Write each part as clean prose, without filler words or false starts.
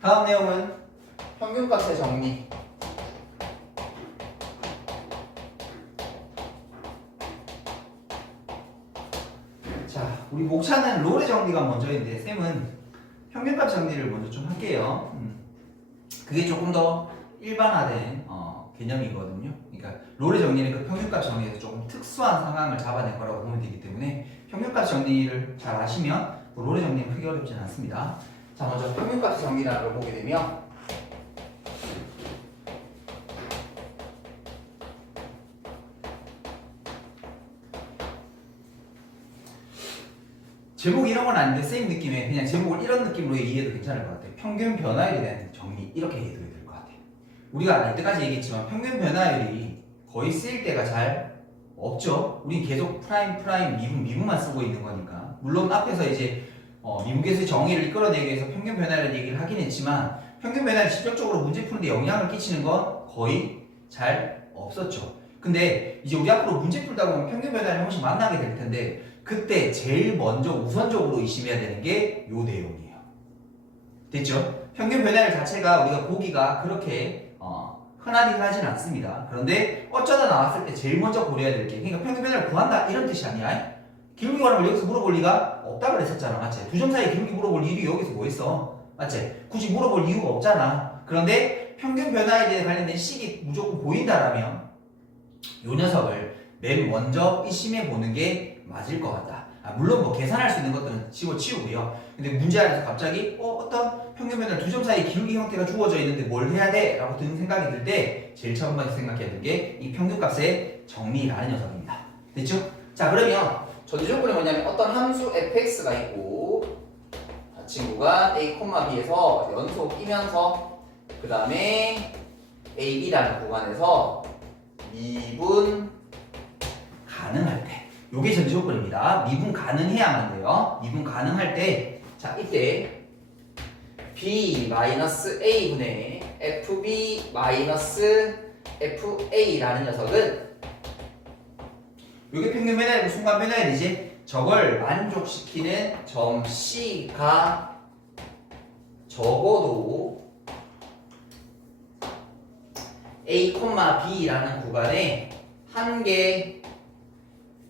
다음 내용은 평균값의 정리. 자, 우리 목차는 롤의 정리가 먼저인데 쌤은 평균값 정리를 먼저 좀 할게요. 그게 조금 더 일반화된 개념이거든요. 그러니까 롤의 정리는 그 평균값 정리에서 조금 특수한 상황을 잡아낸 거라고 보면 되기 때문에 평균값 정리를 잘 아시면 롤의 정리는 크게 어렵지는 않습니다. 자, 먼저 평균값 정리라는 걸 보게 되면 제목 이런 건 아닌데 쌤 느낌에 그냥 제목을 이런 느낌으로 이해해도 괜찮을 것 같아요. 평균 변화율에 대한 정리 이렇게 이해해도 될 것 같아요. 우리가 이때까지 얘기했지만 평균 변화율이 거의 쓰일 때가 잘 없죠. 우린 계속 프라임, 미분만 쓰고 있는 거니까. 물론 앞에서 이제 미분계수의 정의를 이끌어내기 위해서 평균 변화율 얘기를 하긴 했지만 평균 변화율이 직접적으로 문제 푸는데 영향을 끼치는 건 거의 잘 없었죠. 근데 이제 우리 앞으로 문제 풀다 보면 평균 변화를 한 번씩 만나게 될 텐데 그때 제일 먼저 우선적으로 의심해야 되는 게 요 내용이에요. 됐죠? 평균 변화율 자체가 우리가 보기가 그렇게 흔하긴 하진 않습니다. 그런데 어쩌다 나왔을 때 제일 먼저 고려해야 될 게 그러니까 평균 변화율 구한다 이런 뜻이 아니야. 기울기 구하는 걸 여기서 물어볼 리가 없다 그랬었잖아. 맞지? 두 점 사이 기울기 물어볼 일이 여기서 뭐 있어? 맞지? 굳이 물어볼 이유가 없잖아. 그런데 평균 변화에 관련된 식이 무조건 보인다라면 요 녀석을 맨 먼저 의심해 보는 게 맞을 것 같다. 물론 뭐 계산할 수 있는 것들은 집어치우고요. 근데 문제 안에서 갑자기 어떤 평균 변화율 두 점 사이 기울기 형태가 주어져 있는데 뭘 해야 돼? 라고 드는 생각이 들 때 제일 처음 먼저 생각해야 되는 게 이 평균값의 정리라는 녀석입니다. 됐죠? 자, 그러면 전제 조건이 뭐냐면 어떤 함수 fx가 있고 친구가 a, b에서 연속 끼면서 그 다음에 a, b라는 구간에서 미분 가능할 때 요게 전제 조건입니다. 미분 가능해야만 돼요. 미분 가능할 때 자 이때 b-a분의 fb-fa라는 녀석은 요게 평균 변화율이고 순간 변화율이지 저걸 만족시키는 점 C가 적어도 A, B라는 구간에 한 개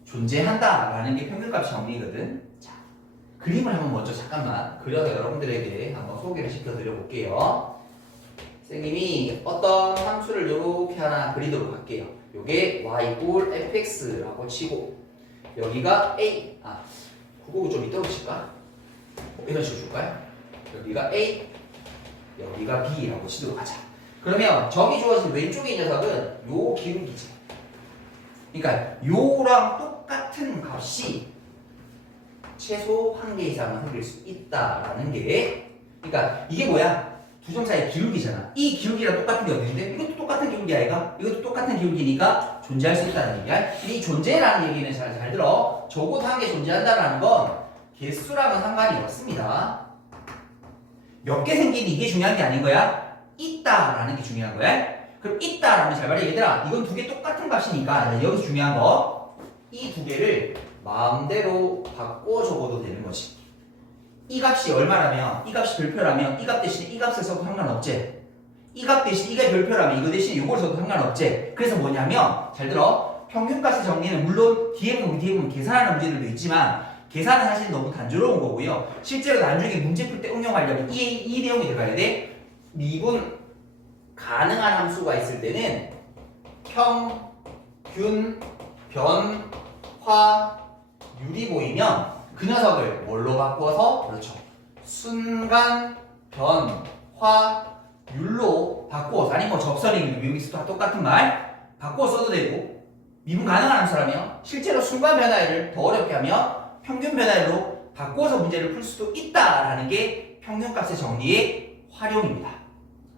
존재한다라는 게 평균값 정리거든. 자, 그림을 한번 먼저 잠깐만 그려서 여러분들에게 한번 소개를 시켜드려 볼게요. 선생님이 어떤 함수를 이렇게 하나 그리도록 할게요. 요게 y = fx라고 치고 여기가 a 그거 좀 이따로 칠까? 이런 식으로 줄까요? 여기가 a 여기가 b라고 치도록 하자. 그러면 저기 주어진 왼쪽에 있는 녀석은 요 기울기지. 그러니까 요랑 똑같은 값이 최소 한 개 이상은 생길 수 있다라는 게 그러니까 이게 뭐야? 두 점 사이 기울기잖아. 이 기울기랑 똑같은 게 어딘데? 이것도 똑같은 기울기 아이가? 이것도 똑같은 기울기니까 존재할 수 있다는 얘기야. 이 존재라는 얘기는 잘 들어. 저곳 한 개 존재한다는 건 개수랑은 상관이 없습니다. 몇 개 생기니 이게 중요한 게 아닌 거야? 있다라는 게 중요한 거야. 그럼 있다라면 잘 말해 얘들아. 이건 두 개 똑같은 값이니까 여기서 중요한 거 이 두 개를 마음대로 바꿔 적어도 되는 거지. 이 값이 얼마라면 이 값이 별표라면 이 값 대신에 이 값을 써도 상관없지. 이 값 대신 이게 별표라면 이거 대신에 이걸 써도 상관없지. 그래서 뭐냐면 잘 들어. 평균값의 정리는 물론 뒤에 보면 계산하는 문제들도 있지만 계산은 사실 너무 단조로운 거고요. 실제로 나중에 문제 풀 때 응용하려면 이 내용이 들어가야 돼. 미분 가능한 함수가 있을 때는 평균 변화율이 보이면 그 녀석을 뭘로 바꿔서 그렇죠. 순간 변화율로 바꿔서 아니 뭐 접선이든 미분계수 다 똑같은 말 바꿔 써도 되고 미분 가능한 함수라면 실제로 순간 변화율을 더 어렵게 하면 평균 변화율로 바꿔서 문제를 풀 수도 있다라는 게 평균값의 정리의 활용입니다.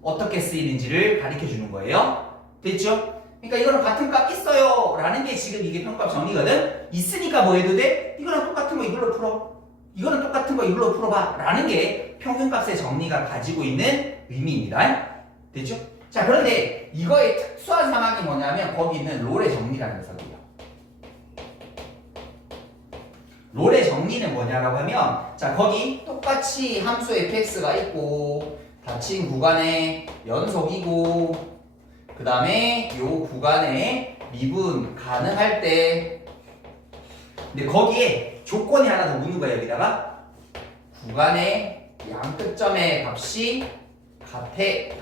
어떻게 쓰이는지를 가르쳐 주는 거예요. 됐죠? 그러니까 이거는 같은 값 있어요 라는 게 지금 이게 평균값 정리거든. 있으니까 뭐 해도 돼? 이거랑 똑같은 거 이걸로 풀어. 이거는 똑같은 거 이걸로 풀어봐 라는 게 평균값의 정리가 가지고 있는 의미입니다. 됐죠? 자, 그런데 이거의 특수한 상황이 뭐냐면 거기 있는 롤의 정리라는 녀석이에요. 롤의 정리는 뭐냐라고 하면 자, 거기 똑같이 함수 fx가 있고 닫힌 구간의 연속이고 그 다음에 요 구간에 미분 가능할 때 근데 거기에 조건이 하나 더 묻는 거예요. 여기다가 구간의 양끝점의 값이 같아 이렇게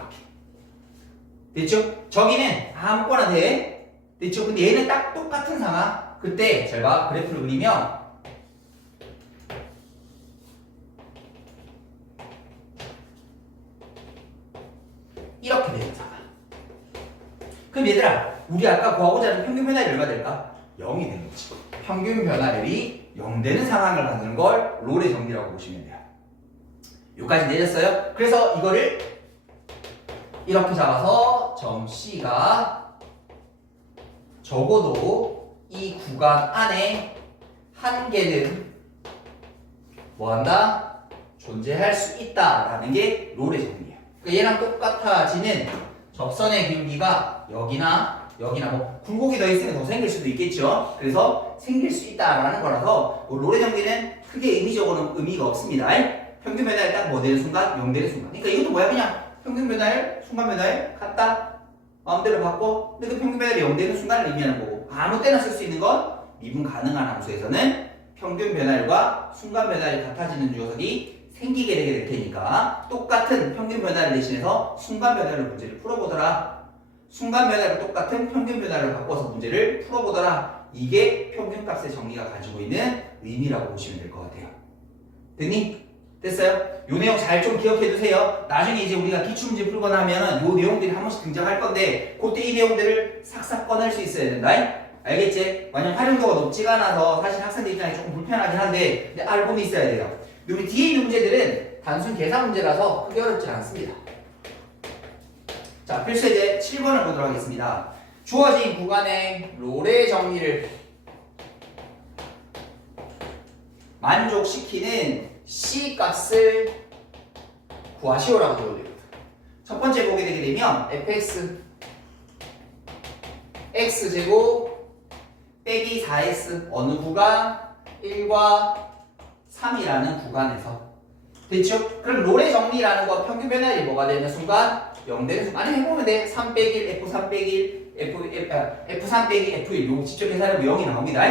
됐죠? 저기는 아무거나 돼 됐죠? 근데 얘는 딱 똑같은 상황 그때 잘 봐 그래프를 그리면 이렇게 되는 상황 그럼 얘들아 우리 아까 구하고자 하는 평균 변화율이 얼마 될까? 0이 되는 거지 평균 변화율이 0 되는 상황을 만드는 걸 롤의 정리라고 보시면 돼요 여기까지 내렸어요? 그래서 이거를 이렇게 잡아서 점 C가 적어도 이 구간 안에 한 개는 뭐한다? 존재할 수 있다라는 게 롤의 정리예요. 그러니까 얘랑 똑같아지는 접선의 기울기가 여기나 뭐 굴곡이 더 있으면 더 생길 수도 있겠죠. 그래서 생길 수 있다라는 거라서 롤의 정리는 크게 의미적으로는 의미가 없습니다. 평균 변화율 딱 뭐 되는 순간? 0 되는 순간. 그러니까 이것도 뭐야? 그냥 평균 변화율, 순간 변화율 같다. 마음대로 바꿔. 근데 그 평균 변화율이 0 되는 순간을 의미하는 거고 아무 때나 쓸 수 있는 건 미분 가능한 함수에서는 평균 변화율과 순간 변화율이 같아지는 녀석이 생기게 되게 될 테니까 똑같은 평균 변화를 대신해서 순간 변화율 문제를 풀어보더라. 순간 변화를 똑같은 평균 변화를 바꿔서 문제를 풀어보더라. 이게 평균값의 정리가 가지고 있는 의미라고 보시면 될 것 같아요. 됐니? 됐어요? 요 내용 잘 좀 기억해 두세요. 나중에 이제 우리가 기출문제 풀거나 하면 요 내용들이 한 번씩 등장할 건데 그때 이 내용들을 싹싹 꺼낼 수 있어야 된다. 알겠지? 만약 활용도가 높지가 않아서 사실 학생들 입장에 조금 불편하긴 한데 근데 알고는 있어야 돼요. 근데 우리 뒤에 있는 문제들은 단순 계산 문제라서 크게 어렵지 않습니다. 자, 필수예제 7번을 보도록 하겠습니다. 주어진 구간의 롤의 정리를 만족시키는 C 값을 구하시오라고 되거든요. 첫 번째 보게 되게 되면 fx x제곱 빼기 4x 어느 구간? 1과 3이라는 구간에서 됐죠? 그럼 롤의 정리라는 거 평균 변화율이 뭐가 되는 순간? 0 되는 순간 아니 해보면 돼. 3 빼기 1, f3 빼기 1, f3 빼기 f1 요거 직접 계산하면 0이 나옵니다.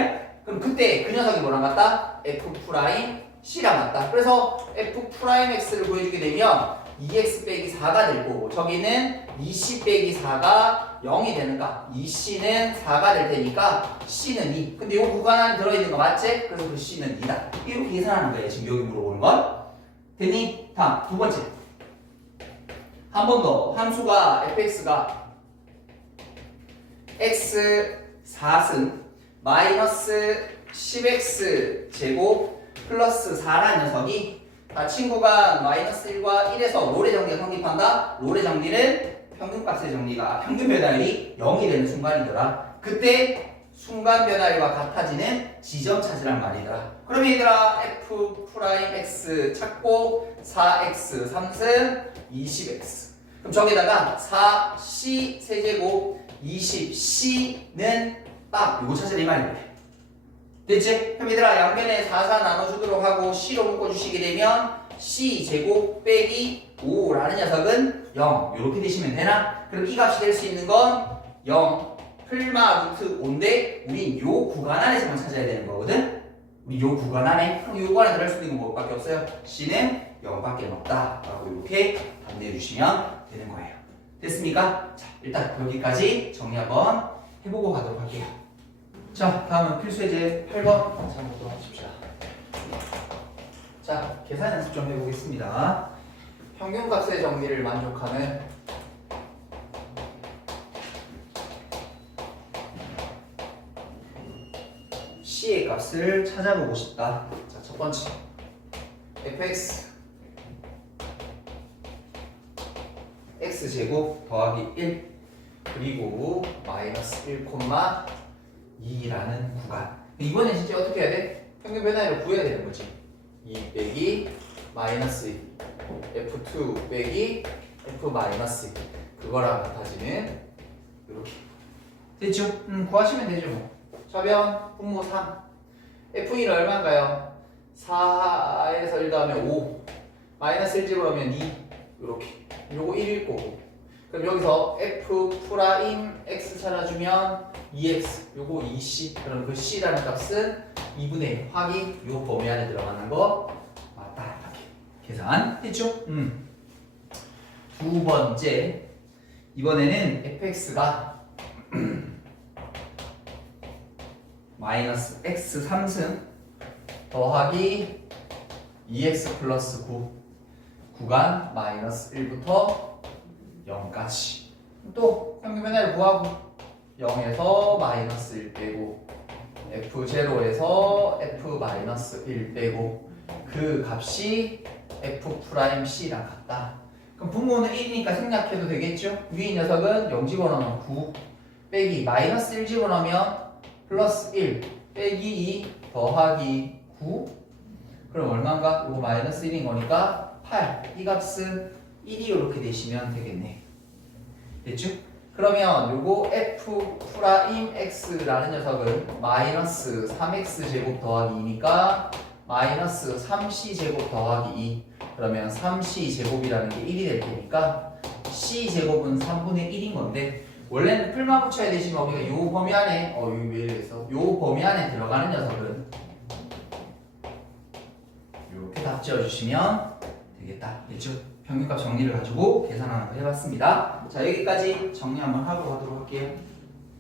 그럼 그때 그 녀석이 뭐랑 같다? f 프라임 C랑 같다. 그래서 f 프라임 x를 구해주게 되면 2x 빼기 4가 될 거고 저기는 2c 빼기 4가 0이 되는가? 2c는 4가 될 테니까 c는 2. 근데 이 구간 안에 들어있는 거 맞지? 그래서 그 c는 2다. 이렇게 계산하는 거예요. 지금 여기 물어보는 건. 됐니? 다음 두 번째. 한 번 더. 함수가 fx가 x 4승 마이너스 10x 제곱 플러스 4라는 녀석이 친구가 마이너스 1과 1에서 롤의 정리가 성립한다. 롤의 정리는 평균값의 정리가 평균 변화율이 0이 되는 순간이더라. 그때 순간 변화율과 같아지는 지점 찾으란 말이더라. 그럼 얘들아 f 프라임 x 찾고 4x 3승 20x. 그럼 저기다가 4c 세제곱 20c는 딱 요거 찾으라 이 말이야. 됐지? 그럼 얘들아 양변에 4, 4 나눠주도록 하고 C로 묶어주시게 되면 C제곱 빼기 5라는 녀석은 0 이렇게 되시면 되나? 그럼 이 값이 될 수 있는 건 0 플마 루트 5인데 우린 요 구간 안에서만 찾아야 되는 거거든? 우리 요 구간 안에 그럼 요 구간에 들어갈 수 있는 건 뭐밖에 없어요? C는 0밖에 없다 라고 이렇게 답내해 주시면 되는 거예요. 됐습니까? 자 일단 여기까지 정리 한번 해보고 가도록 할게요. 자, 다음은 필수예제 8번 한번 보도록 하십시다. 자, 계산 연습 좀 해보겠습니다. 평균값의 정리를 만족하는 C의 값을 찾아보고 싶다. 자, 첫 번째 fx x제곱 더하기 1 그리고 마이너스 1, 2라는 구간. 이번엔 진짜 어떻게 해야 돼? 평균 변화율을 구해야 되는 거지. 2 빼기 마이너스 2 f2 빼기 f 마이너스 2 그거랑 같아지는 이렇게 됐죠? 구하시면 되죠 뭐. 저변 분모 3 f1은 얼마인가요? 4에서 1 더하면 5 마이너스 1 집어넣으면 2 이렇게 요거 1일 거고. 그럼 여기서 f 프라임 x 찾아주면 2x 요거 2c. 그럼 그 c라는 값은 2분의 1 확인. 요 범위 안에 들어가는 거 맞다. 이렇게 계산했죠? 두 번째, 이번에는 fx가 마이너스 x 3승 더하기 2x 플러스 9 구간 마이너스 1부터 0까지. 또 평균 변화를 구하고 0에서 마이너스 1 빼고 f0에서 f 마이너스 1 빼고 그 값이 f 프라임 c랑 같다. 그럼 분모는 1이니까 생략해도 되겠죠? 위의 녀석은 0 집어넣으면 9 빼기 마이너스 1 집어넣으면 플러스 1 빼기 2 더하기 9. 그럼 얼마인가? 이거 마이너스 1인 거니까 8. 이 값은 1이 이렇게 되시면 되겠네. 됐죠? 그러면 요거 f 프라임 x라는 녀석은 마이너스 3x 제곱 더하기 2니까 마이너스 3c 제곱 더하기 2. 그러면 3c 제곱이라는 게 1이 될 테니까 c 제곱은 3분의 1인 건데, 원래는 풀만 붙여야 되지만 우리가 요 범위 안에 여기 왜 이랬어? 요 범위 안에 들어가는 녀석은 이렇게 답 지어주시면 되겠다. 됐죠? 평균값 정리를 가지고 계산하는 거 해봤습니다. 자, 여기까지 정리 한번 하고 가도록 할게요.